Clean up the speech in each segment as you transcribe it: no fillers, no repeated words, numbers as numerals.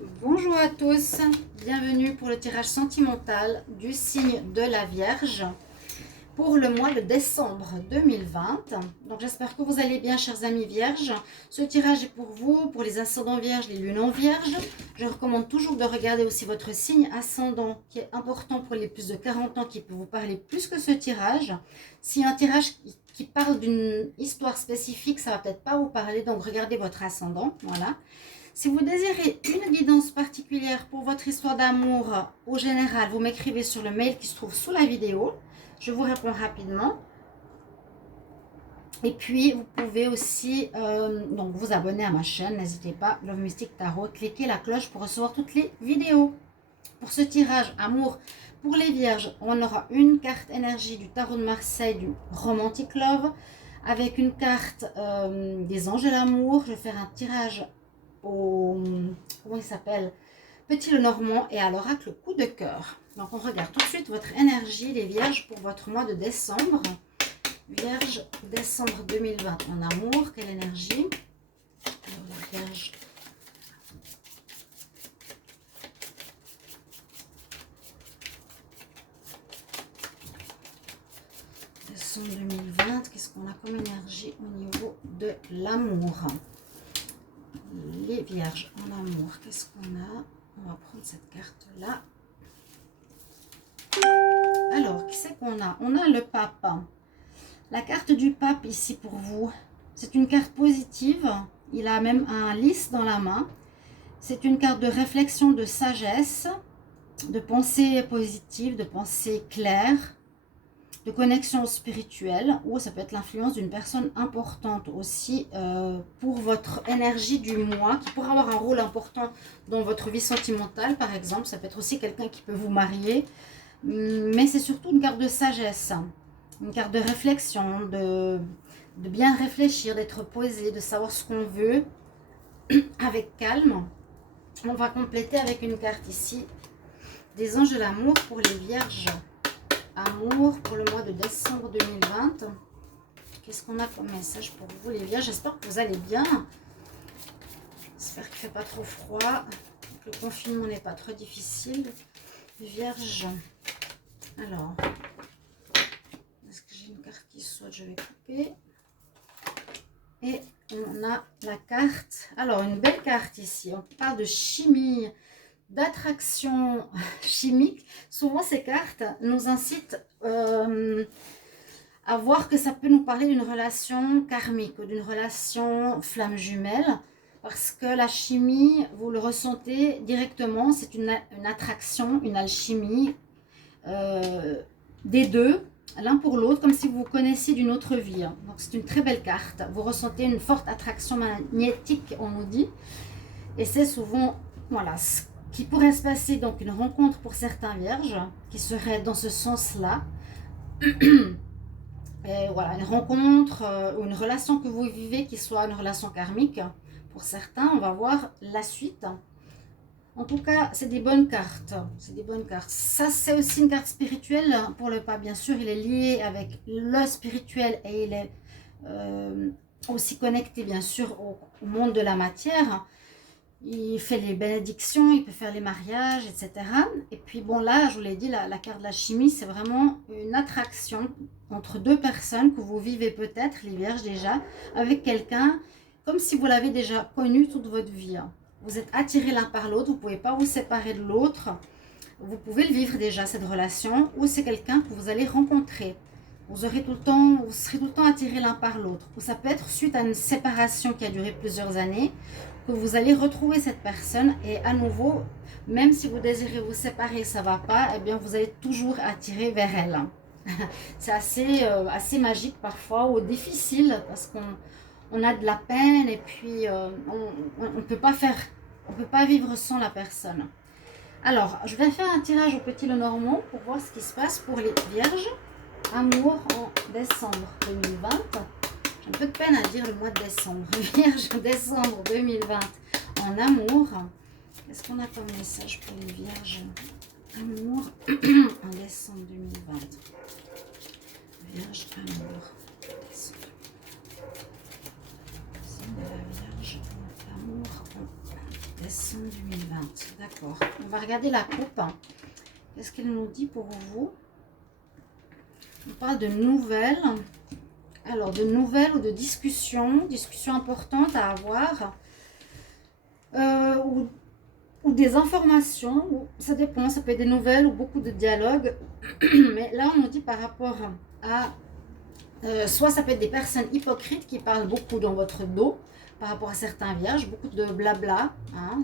Bonjour à tous, bienvenue pour le tirage sentimental du signe de la Vierge pour le mois de décembre 2020. Donc j'espère que vous allez bien, chers amis vierges. Ce tirage est pour vous, pour les ascendants vierges, les lunes en vierge. Je recommande toujours de regarder aussi votre signe ascendant qui est important pour les plus de 40 ans, qui peut vous parler plus que ce tirage. Si un tirage qui parle d'une histoire spécifique, ça va peut-être pas vous parler, donc regardez votre ascendant, voilà. Si vous désirez une guidance particulière pour votre histoire d'amour au général, vous m'écrivez sur le mail qui se trouve sous la vidéo. Je vous réponds rapidement. Et puis, vous pouvez aussi donc vous abonner à ma chaîne. N'hésitez pas, Love Mystic Tarot. Cliquez la cloche pour recevoir toutes les vidéos. Pour ce tirage amour pour les vierges, on aura une carte énergie du tarot de Marseille, du Romantic Love, avec une carte des anges de l'amour. Je vais faire un tirage au, comment il s'appelle, Petit Lenormand et à l'oracle coup de cœur. Donc on regarde tout de suite votre énergie les vierges pour votre mois de décembre. Vierge, décembre 2020 en amour, quelle énergie? Alors la Vierge, décembre 2020, qu'est-ce qu'on a comme énergie au niveau de l'amour? Les vierges en amour, qu'est-ce qu'on a? On va prendre cette carte-là. Alors, qui c'est qu'on a? On a le pape. La carte du pape ici pour vous, c'est une carte positive. Il a même un lys dans la main. C'est une carte de réflexion, de sagesse, de pensée positive, de pensée claire, de connexion spirituelle, ou ça peut être l'influence d'une personne importante aussi pour votre énergie du mois, qui pourra avoir un rôle important dans votre vie sentimentale, par exemple. Ça peut être aussi quelqu'un qui peut vous marier, mais c'est surtout une carte de sagesse, une carte de réflexion, de bien réfléchir, d'être posé, de savoir ce qu'on veut avec calme. On va compléter avec une carte ici des anges de l'amour pour les vierges. Amour pour le mois de décembre 2020. Qu'est-ce qu'on a comme message pour vous les vierges? J'espère que vous allez bien. J'espère qu'il ne fait pas trop froid, que le confinement n'est pas trop difficile. Vierge. Alors, est-ce que j'ai une carte qui saute? Je vais couper. Et on a la carte. Alors, une belle carte ici. On parle de chimie, d'attraction chimique. Souvent, ces cartes nous incitent à voir que ça peut nous parler d'une relation karmique ou d'une relation flamme jumelle. Parce que la chimie, vous le ressentez directement, c'est une attraction, une alchimie des deux, l'un pour l'autre, comme si vous vous connaissiez d'une autre vie. Donc c'est une très belle carte. Vous ressentez une forte attraction magnétique, on nous dit. Et c'est souvent, voilà, ce qui pourrait se passer, donc une rencontre pour certains vierges, qui serait dans ce sens-là. Et voilà, une rencontre ou une relation que vous vivez qui soit une relation karmique. Pour certains, on va voir la suite. En tout cas, c'est des bonnes cartes. C'est des bonnes cartes. Ça, c'est aussi une carte spirituelle pour le pape. Bien sûr, il est lié avec le spirituel et il est aussi connecté, bien sûr, au monde de la matière. Il fait les bénédictions, il peut faire les mariages, etc. Et puis bon, là, je vous l'ai dit, la carte de la chimie, c'est vraiment une attraction entre deux personnes que vous vivez peut-être, les vierges déjà, avec quelqu'un, comme si vous l'avez déjà connu toute votre vie. Vous êtes attirés l'un par l'autre, vous ne pouvez pas vous séparer de l'autre. Vous pouvez le vivre déjà, cette relation, ou c'est quelqu'un que vous allez rencontrer. Vous serez tout le temps attirés l'un par l'autre. Ou ça peut être suite à une séparation qui a duré plusieurs années, que vous allez retrouver cette personne et à nouveau, même si vous désirez vous séparer, ça ne va pas, eh bien vous allez toujours attirer vers elle. C'est assez magique parfois ou difficile parce qu'on a de la peine et puis on ne peut pas vivre sans la personne. Alors, je vais faire un tirage au Petit Lenormand pour voir ce qui se passe pour les vierges. Amour en décembre 2020. J'ai un peu de peine à dire le mois de décembre. Vierge, décembre 2020 en amour. Qu'est-ce qu'on a comme message pour les vierges? Amour en décembre 2020. Vierge, amour. Décembre. De la Vierge, amour en décembre 2020. D'accord. On va regarder la coupe. Qu'est-ce qu'elle nous dit pour vous? On parle de nouvelles. Alors, de nouvelles ou de discussions importantes à avoir. Ou des informations, ou ça dépend, ça peut être des nouvelles ou beaucoup de dialogues. Mais là, on nous dit par rapport à... soit ça peut être des personnes hypocrites qui parlent beaucoup dans votre dos par rapport à certains vierges, beaucoup de blabla. Hein.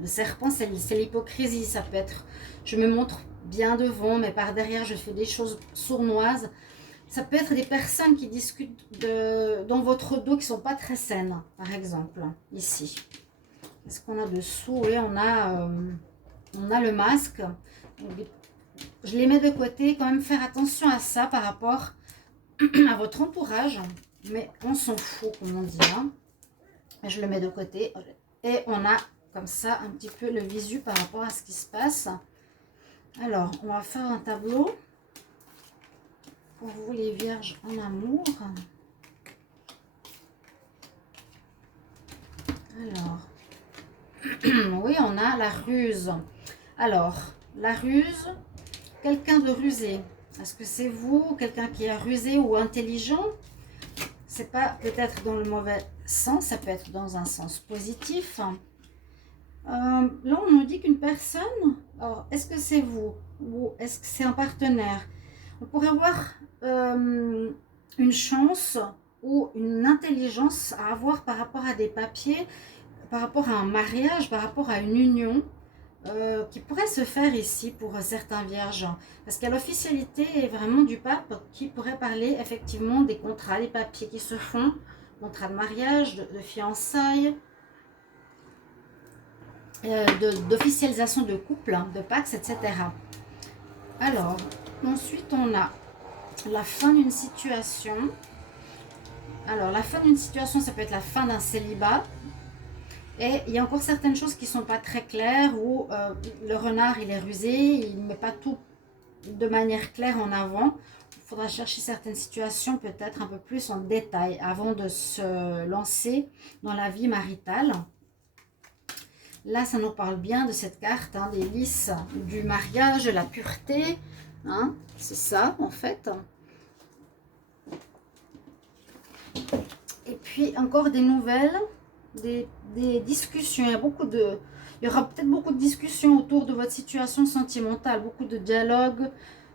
Le serpent, c'est l'hypocrisie. Ça peut être, je me montre bien devant, mais par derrière, je fais des choses sournoises. Ça peut être des personnes qui discutent dans votre dos qui ne sont pas très saines, par exemple, ici. Qu'est-ce qu'on a dessous? Oui, on a le masque. Je les mets de côté, quand même faire attention à ça par rapport à votre entourage. Mais on s'en fout, comme on dit. Hein. Je le mets de côté. Et on a comme ça un petit peu le visu par rapport à ce qui se passe. Alors, on va faire un tableau pour vous les vierges en amour. Alors, oui, on a la ruse. Alors, la ruse, quelqu'un de rusé. Est-ce que c'est vous, quelqu'un qui est rusé ou intelligent? C'est pas peut-être dans le mauvais sens, ça peut être dans un sens positif. Là, on nous dit qu'une personne, alors, est-ce que c'est vous ou est-ce que c'est un partenaire? On pourrait avoir une chance ou une intelligence à avoir par rapport à des papiers, par rapport à un mariage, par rapport à une union qui pourrait se faire ici pour certains vierges. Parce qu'à l'officialité est vraiment du pape qui pourrait parler effectivement des contrats, les papiers qui se font, contrat de mariage, de fiançailles, d'officialisation de couple, de pax, etc. Alors, ensuite on a la fin d'une situation. Alors, la fin d'une situation, ça peut être la fin d'un célibat. Et il y a encore certaines choses qui ne sont pas très claires, où le renard, il est rusé, il ne met pas tout de manière claire en avant. Il faudra chercher certaines situations peut-être un peu plus en détail avant de se lancer dans la vie maritale. Là, ça nous parle bien de cette carte, hein, des lys du mariage, de la pureté. Hein, c'est ça, en fait. Et puis, encore des nouvelles, des discussions. Il y aura peut-être beaucoup de discussions autour de votre situation sentimentale, beaucoup de dialogues,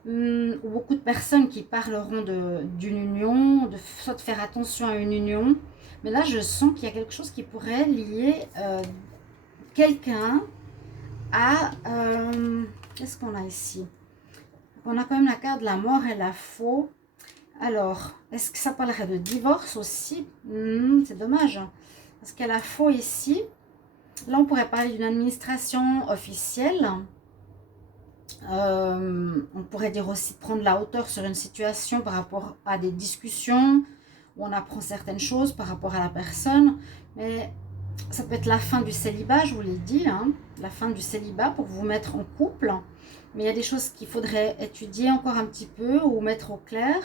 ou beaucoup de personnes qui parleront d'une union, soit de faire attention à une union. Mais là, je sens qu'il y a quelque chose qui pourrait lier quelqu'un à... qu'est-ce qu'on a ici? On a quand même la carte de la mort et la faux. Alors, est-ce que ça parlerait de divorce aussi? C'est dommage. Parce qu'il y a la faux ici. Là, on pourrait parler d'une administration officielle. On pourrait dire aussi de prendre la hauteur sur une situation par rapport à des discussions où on apprend certaines choses par rapport à la personne. Mais ça peut être la fin du célibat, je vous l'ai dit. Hein, la fin du célibat pour vous mettre en couple. Mais il y a des choses qu'il faudrait étudier encore un petit peu ou mettre au clair.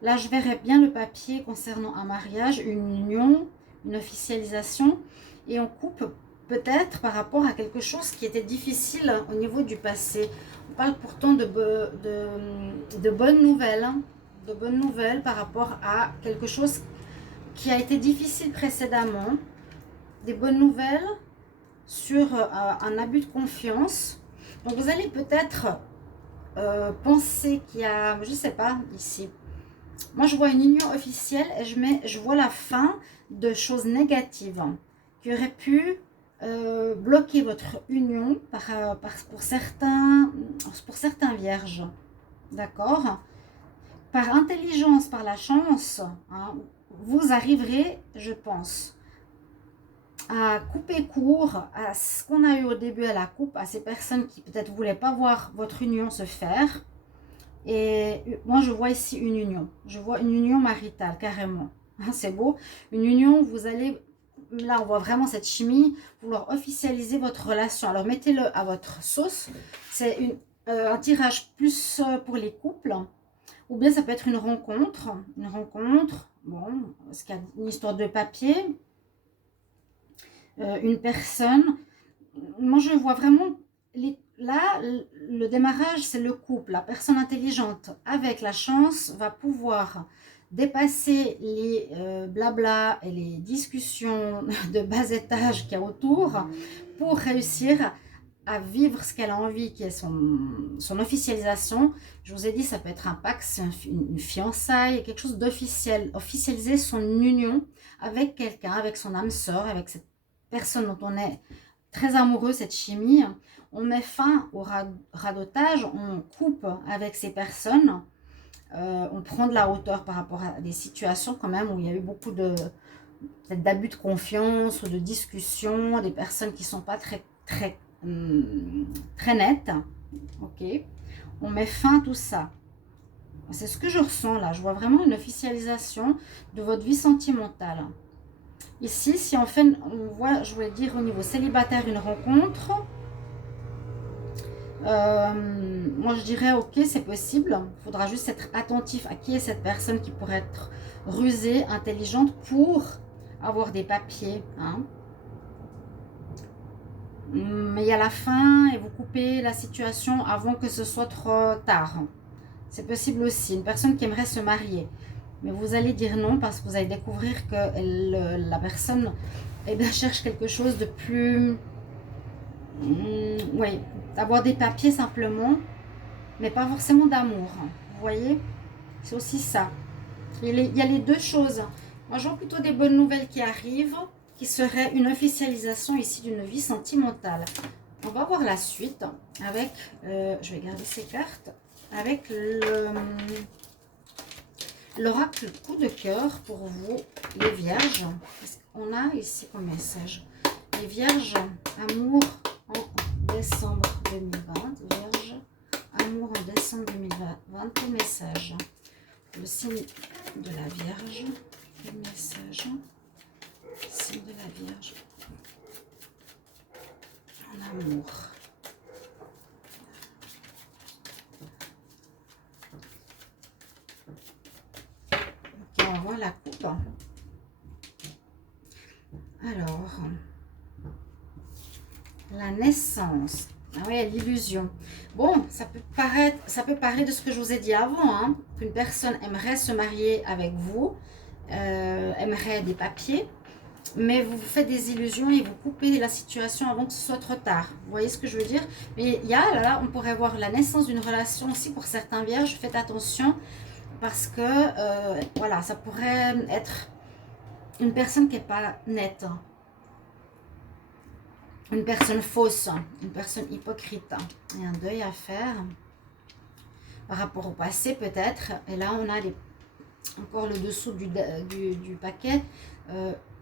Là, je verrais bien le papier concernant un mariage, une union, une officialisation. Et on coupe peut-être par rapport à quelque chose qui était difficile au niveau du passé. On parle pourtant de bonnes nouvelles. Hein, de bonnes nouvelles par rapport à quelque chose qui a été difficile précédemment. Des bonnes nouvelles sur un abus de confiance. Donc, vous allez peut-être penser qu'il y a, je ne sais pas, ici. Moi, je vois une union officielle et je vois la fin de choses négatives qui auraient pu bloquer votre union pour certains vierges. D'accord? Par intelligence, par la chance, hein, vous arriverez, je pense, à couper court à ce qu'on a eu au début à la coupe, à ces personnes qui peut-être ne voulaient pas voir votre union se faire. Et moi, je vois ici une union. Je vois une union maritale, carrément. C'est beau. Une union, vous allez... Là, on voit vraiment cette chimie. Vouloir officialiser votre relation. Alors, mettez-le à votre sauce. C'est un tirage plus pour les couples. Ou bien, ça peut être une rencontre. Une rencontre. Bon, parce qu'il y a une histoire de papier. Une personne. moi je vois vraiment, là, le démarrage, c'est le couple. La personne intelligente, avec la chance, va pouvoir dépasser les blabla et les discussions de bas étage qu'il y a autour pour réussir à vivre ce qu'elle a envie, qui est son officialisation. Je vous ai dit, ça peut être un pax, une fiançaille, quelque chose d'officiel, officialiser son union avec quelqu'un, avec son âme sœur, avec cette personne dont on est très amoureux, cette chimie. On met fin au radotage, on coupe avec ces personnes, on prend de la hauteur par rapport à des situations quand même où il y a eu beaucoup d'abus de confiance ou de discussions, des personnes qui ne sont pas très nettes. Ok, on met fin à tout ça. C'est ce que je ressens là. Je vois vraiment une officialisation de votre vie sentimentale. Ici, si on fait, on voit, je voulais dire au niveau célibataire, une rencontre. Moi, je dirais, ok, c'est possible. Il faudra juste être attentif à qui est cette personne qui pourrait être rusée, intelligente pour avoir des papiers. Hein. Mais à la fin, et vous coupez la situation avant que ce soit trop tard. C'est possible aussi. Une personne qui aimerait se marier. Mais vous allez dire non parce que vous allez découvrir que la personne cherche quelque chose de plus... oui, d'avoir des papiers simplement, mais pas forcément d'amour. Vous voyez? C'est aussi ça. Il y a les deux choses. Moi, je vois plutôt des bonnes nouvelles qui arrivent, qui seraient une officialisation ici d'une vie sentimentale. On va voir la suite avec, je vais garder ces cartes, avec l'oracle coup de cœur pour vous, les vierges. On a ici comme message les vierges, amour en décembre 2020. Vierge, amour en décembre 2020. Quel message? Le signe de la Vierge. Quel message? Signe de la Vierge. En amour. Ok, on voit la coupe. Alors, la naissance. Ah oui, l'illusion. Bon, ça peut parler de ce que je vous ai dit avant, hein, qu'une personne aimerait se marier avec vous, aimerait des papiers, mais vous vous faites des illusions et vous coupez la situation avant que ce soit trop tard. Vous voyez ce que je veux dire? Mais il y a, là, on pourrait voir la naissance d'une relation aussi pour certains vierges. Faites attention parce que, voilà, ça pourrait être une personne qui n'est pas nette. Une personne fausse, une personne hypocrite. Il y a un deuil à faire par rapport au passé peut-être. Et là, on a encore le dessous du paquet.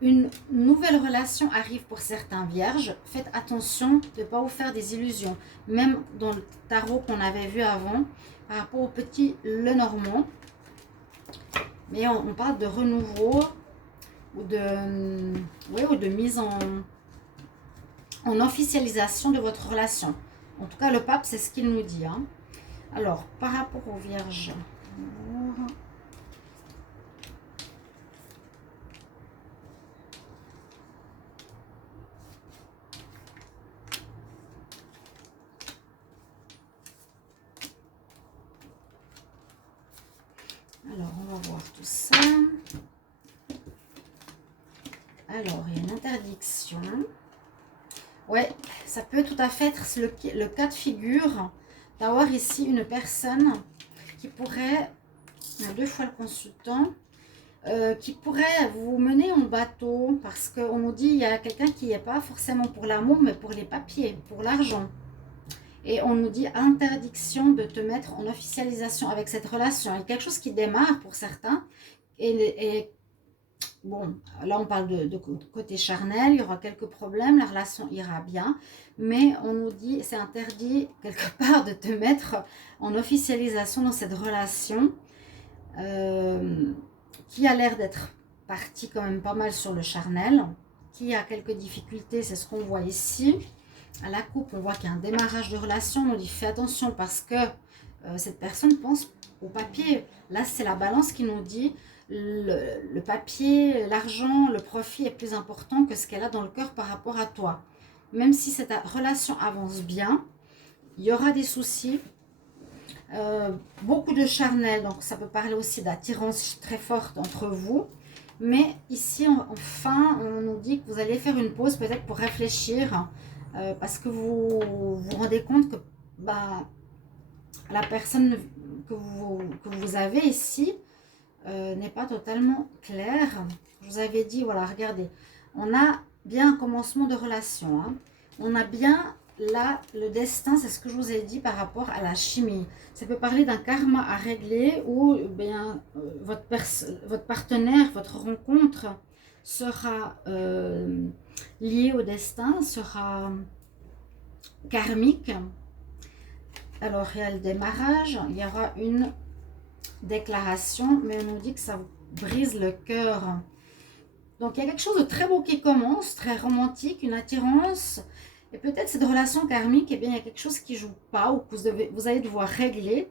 Une nouvelle relation arrive pour certains vierges. Faites attention de ne pas vous faire des illusions. Même dans le tarot qu'on avait vu avant, par rapport au petit Lenormand. Mais on parle de renouveau ou de mise en officialisation de votre relation. En tout cas, le pape, c'est ce qu'il nous dit. Hein. Alors, par rapport aux vierges. Alors, on va voir tout ça. Alors, il y a une interdiction. Ouais, ça peut tout à fait être le cas de figure d'avoir ici une personne qui pourrait, il y a deux fois le consultant, qui pourrait vous mener en bateau parce qu'on nous dit il y a quelqu'un qui n'est pas forcément pour l'amour mais pour les papiers, pour l'argent. Et on nous dit interdiction de te mettre en officialisation avec cette relation. Il y a quelque chose qui démarre pour certains et bon, là on parle de côté charnel, il y aura quelques problèmes, la relation ira bien, mais on nous dit c'est interdit quelque part de te mettre en officialisation dans cette relation qui a l'air d'être partie quand même pas mal sur le charnel, qui a quelques difficultés, c'est ce qu'on voit ici. À la coupe, on voit qu'il y a un démarrage de relation, on dit fais attention parce que cette personne pense au papier. Là, c'est la balance qui nous dit le papier, l'argent, le profit est plus important que ce qu'elle a dans le cœur par rapport à toi. même si cette relation avance bien, il y aura des soucis, beaucoup de charnel, donc ça peut parler aussi d'attirance très forte entre vous. Mais ici, enfin, on nous dit que vous allez faire une pause peut-être pour réfléchir, parce que vous vous rendez compte que bah, la personne que vous avez ici n'est pas totalement claire. Je vous avais dit, voilà, regardez, on a bien un commencement de relation, hein. On a bien là le destin, c'est ce que je vous ai dit par rapport à la chimie. Ça peut parler d'un karma à régler ou bien votre partenaire, votre rencontre sera liée au destin, sera karmique. Alors il y a le démarrage, il y aura une déclaration, mais on nous dit que ça vous brise le cœur. Donc il y a quelque chose de très beau qui commence, très romantique, une attirance. Et peut-être cette relation karmique, eh bien, il y a quelque chose qui ne joue pas ou que vous allez devoir régler.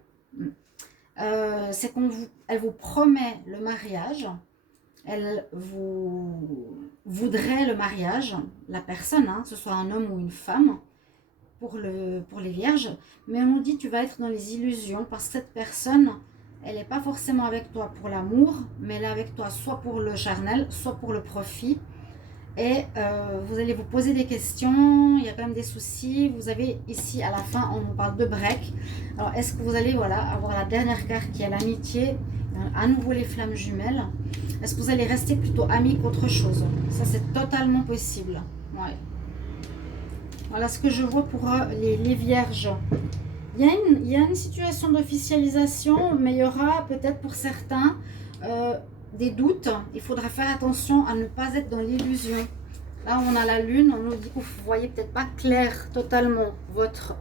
C'est qu'elle vous promet le mariage. Elle vous voudrait le mariage, la personne, hein, que ce soit un homme ou une femme, pour les vierges. Mais on nous dit tu vas être dans les illusions parce que cette personne, elle n'est pas forcément avec toi pour l'amour, mais elle est avec toi soit pour le charnel, soit pour le profit. Et vous allez vous poser des questions, il y a quand même des soucis. Vous avez ici à la fin, on nous parle de break. Alors est-ce que vous allez avoir la dernière carte qui est l'amitié, à nouveau les flammes jumelles. Est-ce que vous allez rester plutôt amis qu'autre chose? Ça c'est totalement possible. Ouais. Voilà ce que je vois pour les vierges. Il y a une situation d'officialisation, mais il y aura peut-être pour certains des doutes. Il faudra faire attention à ne pas être dans l'illusion. Là, on a la lune, on nous dit que vous ne voyez peut-être pas clair totalement votre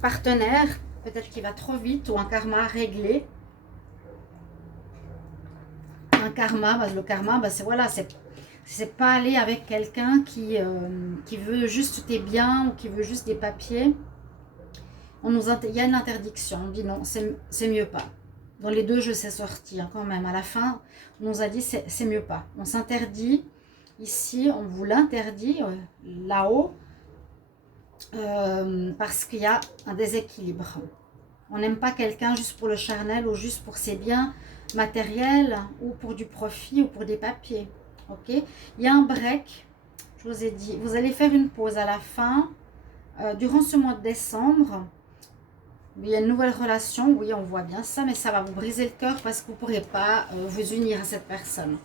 partenaire. Peut-être qu'il va trop vite ou un karma à régler. Un karma, le karma, c'est voilà, c'est pas aller avec quelqu'un qui veut juste tes biens ou qui veut juste des papiers. Il y a une interdiction, on dit non, c'est mieux pas. Dans les deux jeux, c'est sorti quand même. À la fin, on nous a dit c'est mieux pas. On s'interdit, ici, on vous l'interdit, là-haut, parce qu'il y a un déséquilibre. On n'aime pas quelqu'un juste pour le charnel ou juste pour ses biens matériels ou pour du profit ou pour des papiers. Ok, il y a un break, je vous ai dit, vous allez faire une pause à la fin, durant ce mois de décembre. Il y a une nouvelle relation, oui, on voit bien ça, mais ça va vous briser le cœur parce que vous ne pourrez pas vous unir à cette personne.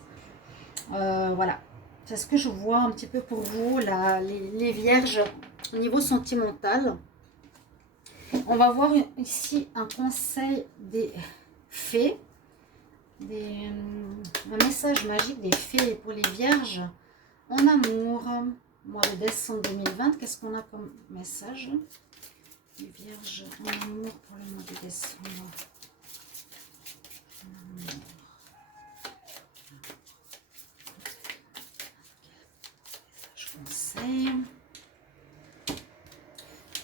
Voilà, c'est ce que je vois un petit peu pour vous, là, les vierges, au niveau sentimental. On va voir ici un conseil des fées, un message magique des fées pour les vierges en amour. Mois de décembre 2020, qu'est-ce qu'on a comme message? Les vierges en amour pour le mois de décembre. Je conseille.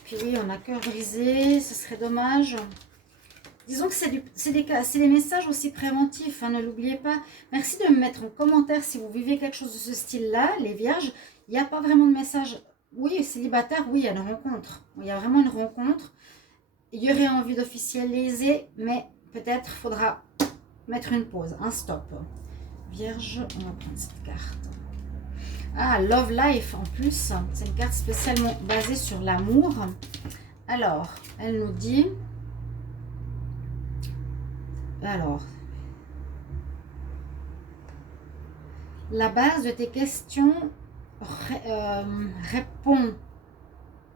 Puis oui, on a cœur brisé, ce serait dommage. Disons que c'est des messages aussi préventifs, hein, ne l'oubliez pas. Merci de me mettre en commentaire si vous vivez quelque chose de ce style-là, les vierges. Il n'y a pas vraiment de message. Oui, célibataire, oui, il y a une rencontre. Il y a vraiment une rencontre. Il y aurait envie d'officialiser, mais peut-être faudra mettre une pause, un stop. Vierge, on va prendre cette carte. Ah, Love Life en plus. C'est une carte spécialement basée sur l'amour. Alors, elle nous dit... Alors, la base de tes questions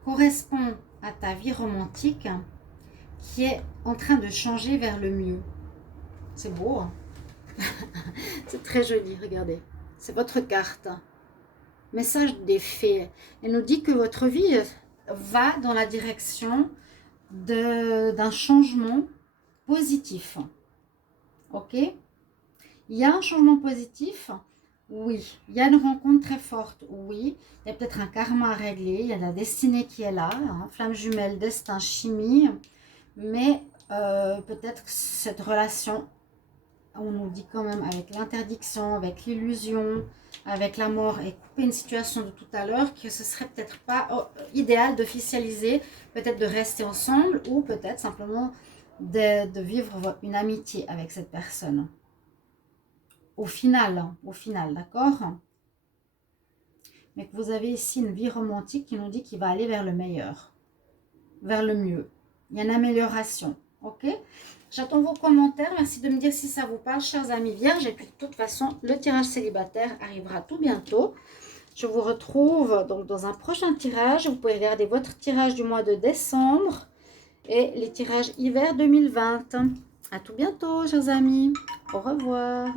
correspond à ta vie romantique qui est en train de changer vers le mieux. C'est beau, hein? C'est très joli, regardez. C'est votre carte. Message des fées. Elle nous dit que votre vie va dans la direction d'un changement positif. Ok? Il y a un changement positif. Oui. Il y a une rencontre très forte. Oui. Il y a peut-être un karma à régler. Il y a la destinée qui est là. Hein, flamme jumelle, destin, chimie. Mais peut-être que cette relation on nous dit quand même avec l'interdiction, avec l'illusion, avec la mort et couper une situation de tout à l'heure, que ce serait peut-être pas idéal d'officialiser, peut-être de rester ensemble ou peut-être simplement de vivre une amitié avec cette personne. Au final, d'accord? Mais que vous avez ici une vie romantique qui nous dit qu'il va aller vers le meilleur, vers le mieux. Il y a une amélioration, ok? J'attends vos commentaires. Merci de me dire si ça vous parle, chers amis vierges. Et puis, de toute façon, le tirage célibataire arrivera tout bientôt. Je vous retrouve donc dans un prochain tirage. Vous pouvez regarder votre tirage du mois de décembre et les tirages hiver 2020. À tout bientôt, chers amis. Au revoir.